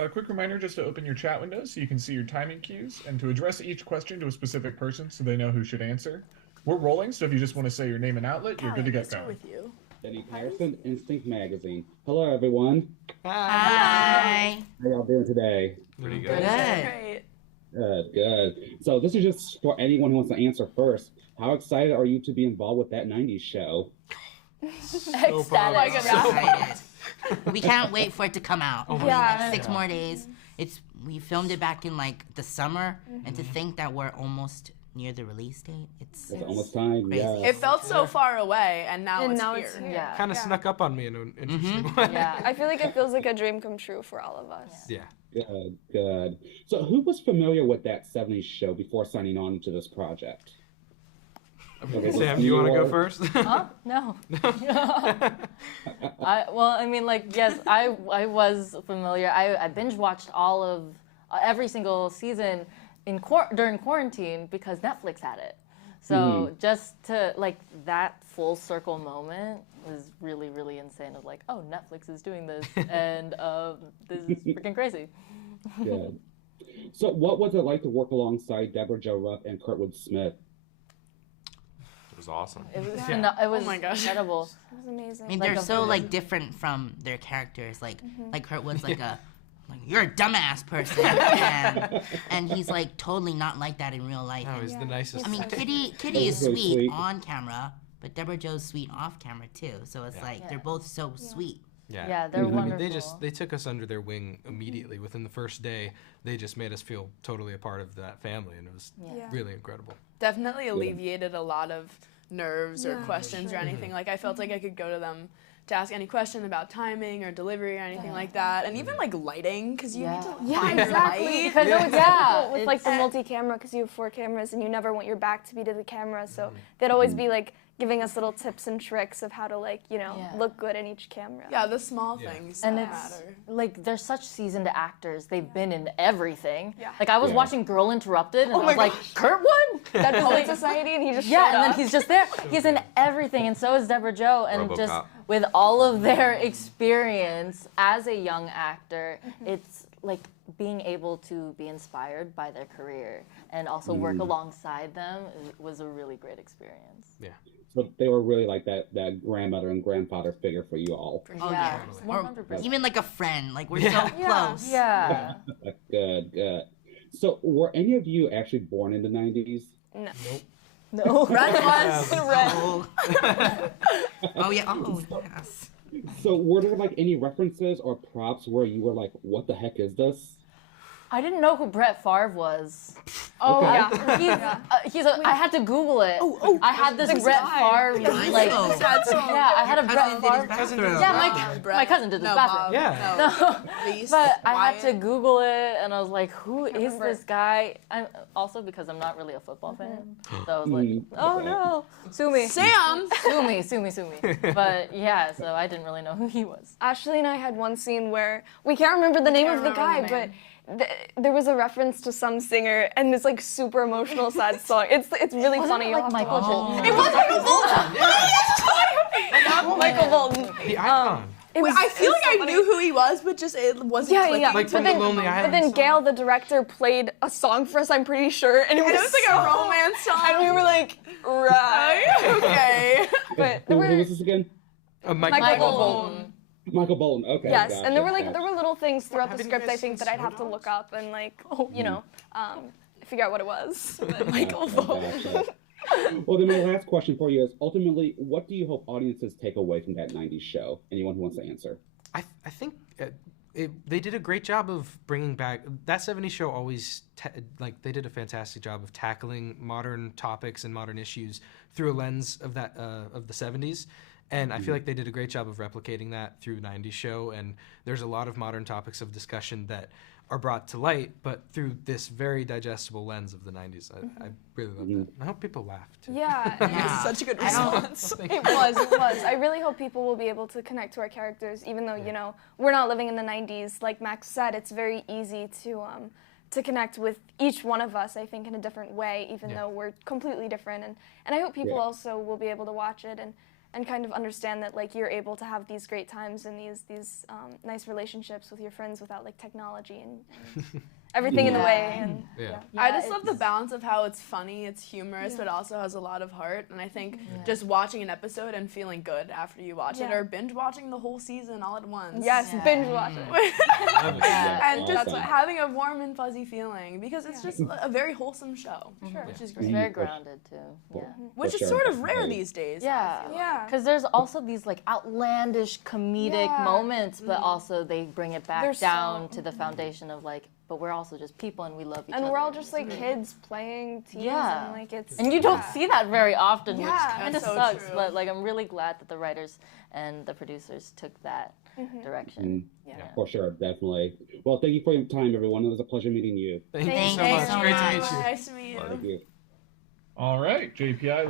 A quick reminder just to open your chat window so you can see your timing cues and to address each question to a specific person so they know who should answer. We're rolling, so if you just want to say your name and outlet, you're good to get going. With you. Denny Patterson, Instinct Magazine. Hello, everyone. Hi. How y'all doing today? Pretty good. Great. Good. So this is just for anyone who wants to answer first. How excited are you to be involved with that 90s show? Ecstatic. Excited. We can't wait for it to come out. Only like 6 more days. We filmed it back in like the summer, and to think that we're almost near the release date, it's almost time. crazy. Yeah. It felt so far away, and now it's here. Yeah. Kind of snuck up on me in an interesting way. Yeah. I feel like it feels like a dream come true for all of us. Yeah. Good. So who was familiar with that 70s show before signing on to this project? Okay, Sam, do you want to go first? Huh? No. Yes, I was familiar. I binge watched all of every single season during quarantine because Netflix had it. So just to that full circle moment was really, really insane. Of like, oh, Netflix is doing this, and this is freaking crazy. Yeah. So what was it like to work alongside Deborah, Jo Rupp, and Kurtwood Smith? It was awesome. It was, Oh my gosh. incredible. It was amazing. I mean, they're so different from their characters. Like Kurtwood's like you're a dumbass person, and he's like totally not like that in real life. Oh, he's the nicest. I mean, Kitty is sweet on camera, but Deborah Jo's sweet off camera too. So it's they're both so sweet. Yeah, they're wonderful. I mean, they took us under their wing immediately. Within the first day, they just made us feel totally a part of that family, and it was really incredible. Definitely alleviated a lot of nerves or questions or anything. Like I felt like I could go to them to ask any question about timing or delivery or anything like that, and even like lighting, because you need to find your light. Because it's difficult with like the multi-camera, because you have 4 cameras and you never want your back to be to the camera, so they'd always be like giving us little tips and tricks of how to look good in each camera. Yeah, the small things and that it's matter. like they're such seasoned actors. They've been in everything. Yeah. Like I was watching Girl Interrupted, and I was like, Kurtwood? That Poet Society, and he just and then he's just there. He's in everything, and so is Deborah Jo, and RoboCop. just with all of their experience as a young actor, it's like being able to be inspired by their career and also work alongside them was a really great experience. Yeah. So they were really like that grandmother and grandfather figure for you all. Oh yeah, 100%. even like a friend. Like we're so close. Yeah. Good. So were any of you actually born in the 90s? No. No. Ren was. Oh. Oh yeah. Oh yes. So were there like any references or props where you were like, what the heck is this? I didn't know who Brett Favre was. Oh Okay. yeah. I had to Google it. I had this Brett Favre I had a Brett Favre. Yeah, my cousin did this bathroom. But I had to Google it, and I was like, who is this guy? Also because I'm not really a football fan, so I was like, oh no, sue me, Sam. sue me. But yeah, so I didn't really know who he was. Ashley and I had one scene where we can't remember the name of the guy, but there was a reference to some singer and this like super emotional sad song. It's really funny. It like Michael Bolton. It was Michael Bolton. Michael Bolton. The icon. I feel like I knew who he was, but just it wasn't clicking. Like from the Lonely Island But then song? Gail, the director, played a song for us, I'm pretty sure, and it was like a romance song. And we were like, right. Okay. But Who was this again? Michael Bolton. Michael Bolton. Okay. Yes, gotcha, and there were gotcha. little things throughout the Haven't you script, I guys think, seen that I'd have to Snow look up and figure out what it was. But Michael Bolton. Gotcha. Well, then my last question for you is, ultimately, what do you hope audiences take away from that 90s show? Anyone who wants to answer? I think they did a great job of bringing back that 70s show. Always they did a fantastic job of tackling modern topics and modern issues through a lens of that of the 70s. And I feel like they did a great job of replicating that through 90s show. And there's a lot of modern topics of discussion that are brought to light, but through this very digestible lens of the 90s. I really love that. I hope people laugh too. Yeah. Such a good response. It was. I really hope people will be able to connect to our characters, even though, we're not living in the 90s. Like Max said, it's very easy to connect with each one of us, I think, in a different way, even though we're completely different. And I hope people also will be able to watch it and kind of understand that like you're able to have these great times and these nice relationships with your friends without like technology and everything in the way. And I just love the balance of how it's funny, it's humorous, but also has a lot of heart. And I think just watching an episode and feeling good after you watch it, or binge watching the whole season all at once. Yes, binge watch it. And just having a warm and fuzzy feeling, because it's just a very wholesome show, which is great. It's very grounded too. Which is sort of rare these days. Yeah. Because there's also these like outlandish comedic moments, but also they bring it back down to the foundation of like, but we're also just people and we love each other. And we're all just like kids playing teams and like it's... And you don't see that very often, which kind of so sucks, true. but like I'm really glad that the writers and the producers took that direction. For sure, definitely. Well, thank you for your time, everyone. It was a pleasure meeting you. Thank you so much. Great to meet you. Nice to meet you. Thank you. All right, JPI.